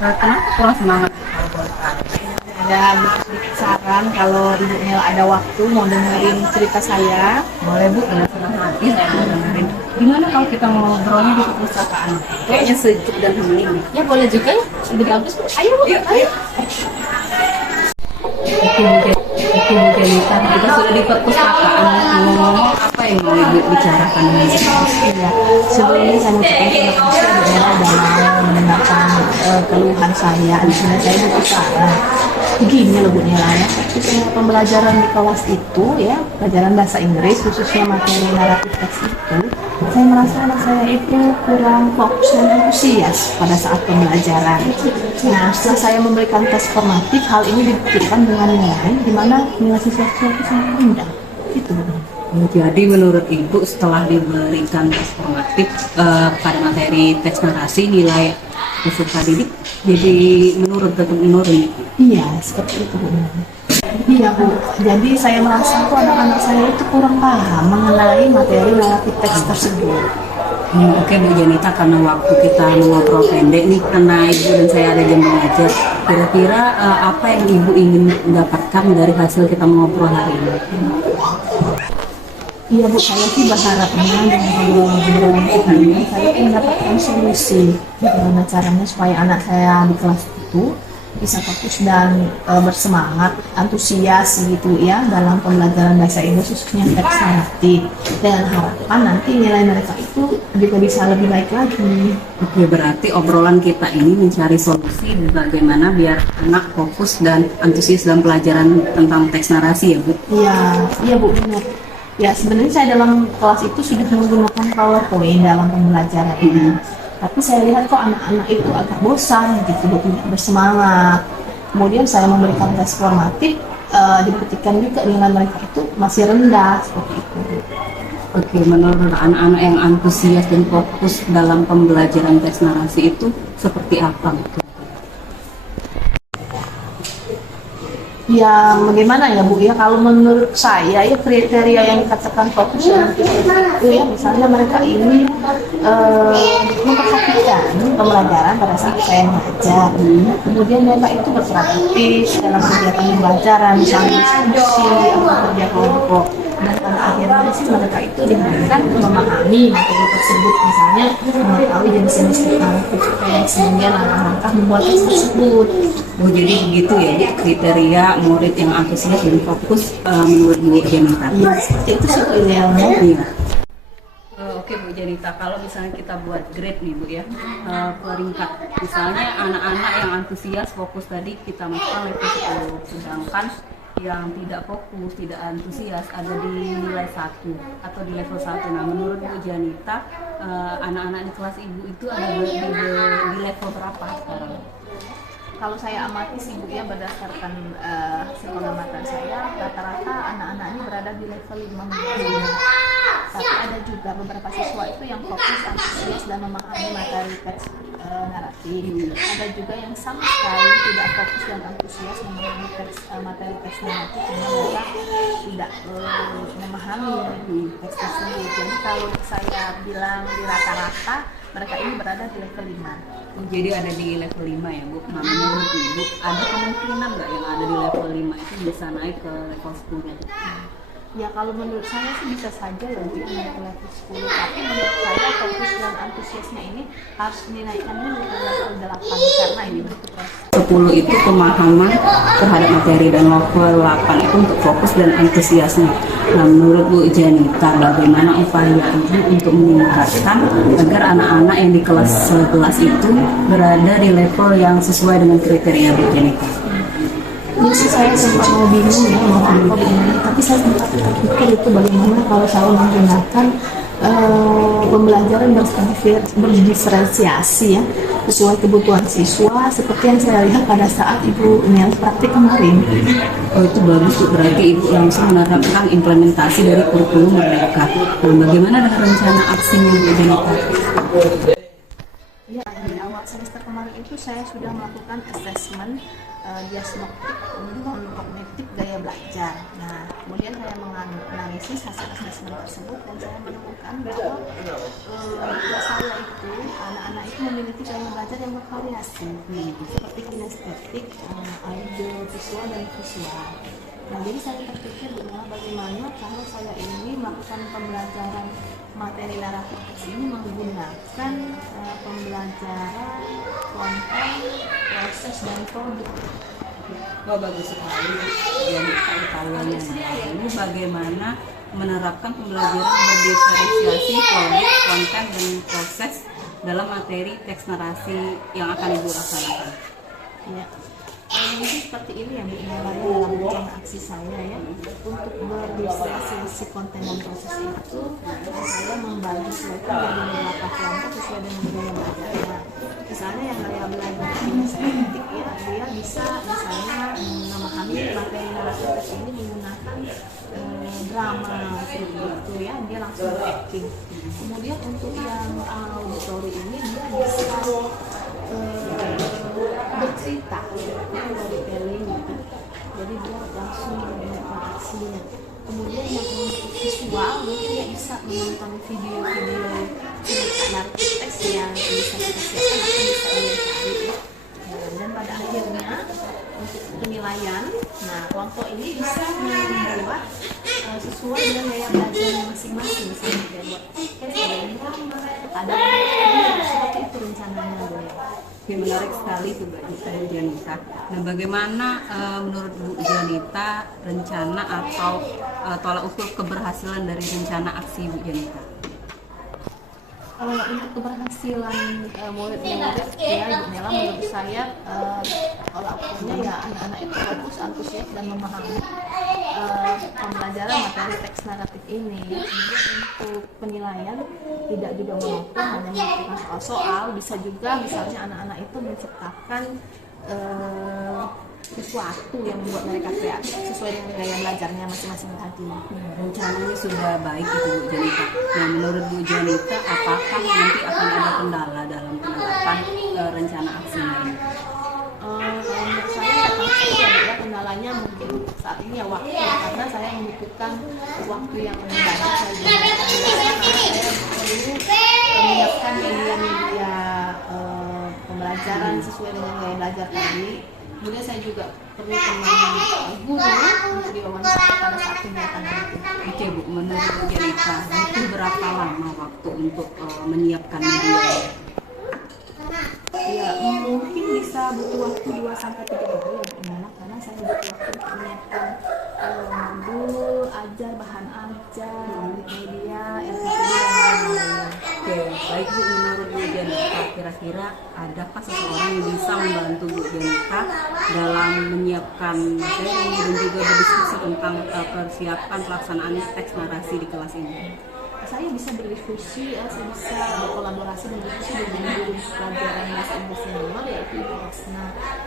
Kenapa kurang semangat? Ada sedikit saran kalau Ibu Nel ada waktu mau dengerin cerita saya. Boleh Bu, dengan senang hati saya mau dengerin. Gimana kalau kita ngobrolnya di perpustakaan? Kayaknya sejuk dan hening. Ya boleh juga ya, lebih bagus Bu. Ayo Bu, ayo. Oke, Bu Janita, kita sudah di perpustakaan. Ngomong apa yang mau Ibu bicarakan? Ya, sebelumnya saya mengucapkan terima kasih Bu Nel dalam mendengarkan keluhan saya. Di sini saya berbicara. Begini loh Bu Nela ya, ketika pembelajaran di kelas itu ya, pelajaran bahasa Inggris khususnya materi naratif teks itu, saya merasa anak saya itu kurang fokus dan antusias pada saat pembelajaran. Nah, setelah saya memberikan tes formatif, hal ini dibuktikan dengan nilai di mana nilai siswa-siswa itu sangat rendah. Itu Bu Nela. Jadi menurut Ibu setelah diberikan tes formatif pada materi teks narasi, nilai peserta didik jadi tetap menurun. Iya, seperti itu Bu. Iya Bu, jadi saya merasa tuh anak-anak saya itu kurang paham mengenai materi naratif teks tersebut. Oke Bu Janita, karena waktu kita ngobrol pendek nih, karena Ibu dan saya ada jam mengajar, kira-kira apa yang Ibu ingin dapatkan dari hasil kita ngobrol hari ini? Iya Bu, saya sih berharapnya dengan obrolan kita ini saya mendapatkan solusi bagaimana caranya supaya anak saya di kelas itu bisa fokus dan bersemangat, antusias gitu ya dalam pembelajaran bahasa Inggris khususnya teks naratif, dengan harapan nanti nilai mereka itu juga bisa lebih baik lagi. Oke, berarti obrolan kita ini mencari solusi bagaimana biar anak fokus dan antusias dalam pelajaran tentang teks narasi ya Bu? Iya Bu, benar. Ya sebenarnya saya dalam kelas itu sudah menggunakan PowerPoint dalam pembelajaran ini. Tapi saya lihat kok anak-anak itu agak bosan gitu, tidak bersemangat. Kemudian saya memberikan tes formatif, dibuktikan juga nilai mereka itu masih rendah seperti itu. Oke, menurut anak-anak yang antusias dan fokus dalam pembelajaran teks narasi itu seperti apa? Ya bagaimana ya Bu ya, kalau menurut saya ya kriteria yang dikatakan fokus itu ya misalnya mereka ini memperhatikan pembelajaran pada saat saya mengajar, kemudian mereka itu berpraktis dalam kegiatan pembelajaran misalnya diskusi atau kerja kelompok, dan pada akhirnya sih mereka itu diharapkan memahami materi tersebut, misalnya mengetahui jenis-jenis teknologi yang kemudian langkah-langkah membuat teks tersebut. Oh, jadi begitu ya Bu, kriteria murid yang antusias dan fokus menurut Bu Janita. Iya, seperti itu sih idealnya. Iya. Oke Bu Janita, kalau misalnya kita buat grade nih Bu ya, peringkat misalnya anak-anak yang antusias fokus tadi kita masukkan level 10, sedangkan yang tidak fokus, tidak antusias ada di nilai 1 atau di level 1. Nah menurut Bu Janita, anak-anak di kelas Ibu itu ada di level berapa sekarang? Kalau saya amati sih Bu ya, berdasarkan hasil pengamatan saya, rata-rata anak-anak ini berada di level 5. Tapi ada juga beberapa siswa itu yang fokus, antusias dan memahami materi teks naratif. Ada juga yang sama sekali tidak fokus dan antusias memahami materi teks naratif, karena mereka tidak memahami teks tersebut. Jadi kalau saya bilang di rata-rata, mereka ini berada di level 5. Oh, jadi ada di level 5 ya Bu. Nah menurut Ibu ada kemungkinan nggak yang ada di level 5 itu bisa naik ke level 10? Ya kalau menurut saya sih bisa saja ya naik ke level 10, tapi menurut saya fokus dan antusiasnya ini harus dinaikkan dulu ke level 8 karena ini butuh proses. 10 itu pemahaman terhadap materi dan level 8 itu untuk fokus dan antusiasnya. Nah menurut Bu Janita, bagaimana upaya Ibu untuk meningkatkan agar anak-anak yang di kelas 11 itu berada di level yang sesuai dengan kriteria Bu Janita? Jadi saya sempat mau bingung ya mau apa begini, tapi saya sempat terpikir itu bagaimana kalau saya menggunakan pembelajaran berdiferensiasi ya sesuai kebutuhan siswa seperti yang saya lihat pada saat Ibu Nel praktik kemarin. Oh itu bagus Bu, berarti Ibu langsung menerapkan implementasi dari kurikulum mereka. Nah bagaimana dengan rencana aksinya Bu Janita? Ya, di awal semester kemarin itu itu saya sudah melakukan assessment diagnostik kognitif gaya belajar. Nah, kemudian saya menganalisis hasil assessment tersebut dan saya menemukan bahwa saya itu anak-anak itu memiliki gaya belajar yang bervariasi, seperti kinestetik, audiovisual dan visual. Nah, jadi saya terpikir bagaimana kalau saya ini melakukan pembelajaran materi naratif teks ini menggunakan pembelajaran konten, proses, dan produk. Oh, bagus sekali. Jadi Italianya ini bagaimana menerapkan pembelajaran berdiferensiasi produk, konten, dan proses dalam materi teks narasi yang akan Ibu laksanakan. Ya. Jadi seperti ini ya Bu Nela dalam rencana aksi saya ya, untuk berdiferensiasi konten dan proses itu saya membagi mereka menjadi beberapa kelompok sesuai dengan gaya belajarnya. Misalnya yang gaya belajar kinestetik ya, dia bisa misalnya memahami materi naratif teks ini menggunakan drama seperti itu ya, dia langsung acting. Kemudian untuk yang auditori ini dia bisa bercerita, storytelling gitu. Jadi dia langsung berinteraksinya. Kemudian yang untuk visual, dia bisa menonton video-video cerita naratif teks yang bisa kita siapkan atau bisa dia cari ya. Dan pada akhirnya untuk penilaian, nah kelompok ini bisa membuat sesuai dengan gaya belajarnya masing-masing. Misalnya dia buat ada seperti itu rencananya Bu. Oke, menarik sekali tuh Bu Janita. Nah, bagaimana menurut Bu Janita rencana atau tolak ukur keberhasilan dari rencana aksi Bu Janita? Untuk keberhasilan murid-murid ya Bu Nela, menurut saya tolak ukurnya ya anak-anak itu fokus, antusias, dan memahami pembelajaran materi teks naratif ini. Kemudian untuk penilaian tidak juga monoton hanya melakukan soal-soal, bisa juga misalnya anak-anak itu menciptakan sesuatu yang membuat mereka kreatif sesuai dengan gaya belajarnya masing-masing tadi. Rencananya sudah baik itu Bu Janita. Nah, menurut Bu Janita, apakah nanti akan ada kendala dalam penerapan rencana aksinya ini? Kalau menurut saya ya kendalanya mungkin saat ini ya waktu, karena saya membutuhkan waktu yang banyak saya karena saya perlu menyiapkan media pembelajaran sesuai dengan gaya belajar tadi. Kemudian saya juga perlu teman guru untuk diwawancara pada saat kegiatan itu. Oke Bu, menurut Bu Janita, butuh berapa lama waktu untuk menyiapkan media? Ya, mungkin bisa butuh waktu 2-3 hari ya Bu Nela, karena saya butuh waktu untuk menyiapkan modul, ajar, bahan ajar, media, LPD, dan lain-lain. Oke, baik Bu, menurut Bu Janita, kira-kira adakah seseorang yang bisa membantu Bu Janita dalam menyiapkan materi dan juga berdiskusi tentang persiapan pelaksanaan teks narasi di kelas ini? Saya bisa berdiskusi, saya bisa berkolaborasi dan berdiskusi dengan guru pelajaran bahasa Inggris senior yaitu Ibu Hasna.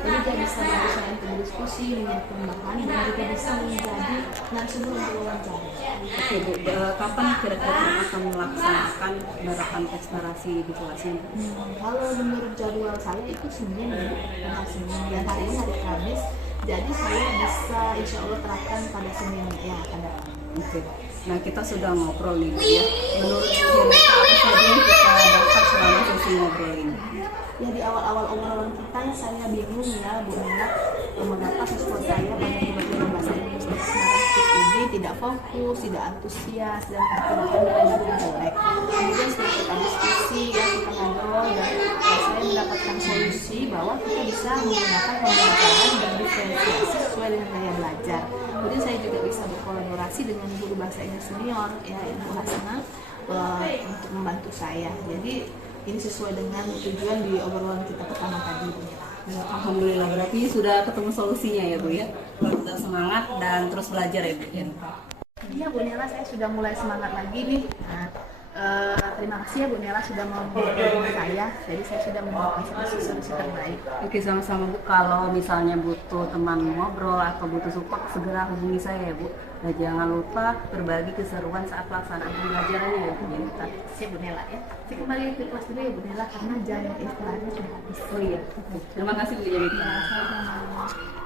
Jadi dia bisa bantu saya untuk berdiskusi, menyiapkan bahan, dan juga bisa menjadi narasumber untuk wawancara. Oke Bu, kapan kira-kira akan melaksanakan penerapan teks narasi di kelas ini? Kalau menurut jadwal saya itu Senin ya, Senin, dan hari ini hari Kamis. Jadi saya bisa insya Allah terapkan pada Senin ya akan datang. Oke. Nah, kita sudah ngobrol nih Bu ya. Menurut Bu Janita, apa saja yang kita dapat selama sesi ngobrol ini? Ya, di awal-awal obrolan kita saya bingung ya Bu Nela, mengapa siswa saya pada pembelajaran bahasa Inggris teks naratif ini tidak fokus, tidak antusias, dan bahkan nilai-nilai jelek. Kemudian setelah kita diskusi ya, kita ngobrol, dan saya mendapatkan solusi bahwa kita bisa menggunakan pembelajaran dan diferensiasi sesuai dengan gaya belajar. Kemudian saya juga bisa berkolaborasi dengan guru bahasa Inggris senior ya Ibu Hasna untuk membantu saya. Jadi ini sesuai dengan tujuan di obrolan kita pertama tadi Bu Nela. Alhamdulillah, berarti sudah ketemu solusinya ya Bu ya. Tetap semangat dan terus belajar ya Bu ya. Iya Bu Nela, saya sudah mulai semangat lagi nih. Nah, Terima kasih ya Bu Nela sudah mau menghubungi saya. Jadi saya sudah menemukan solusi terbaik. Oke, sama-sama Bu. Kalau misalnya butuh teman ngobrol atau butuh support, segera hubungi saya ya Bu. Dan jangan lupa berbagi keseruan saat pelaksanaan pembelajarannya ya Bu Jenita. Siap Bu Nela ya. Saya kembali ke kelas dulu ya Bu Nela karena jam istirahatnya sudah habis. Oh iya. Terima kasih Bu Jenita. Ya, sama-sama.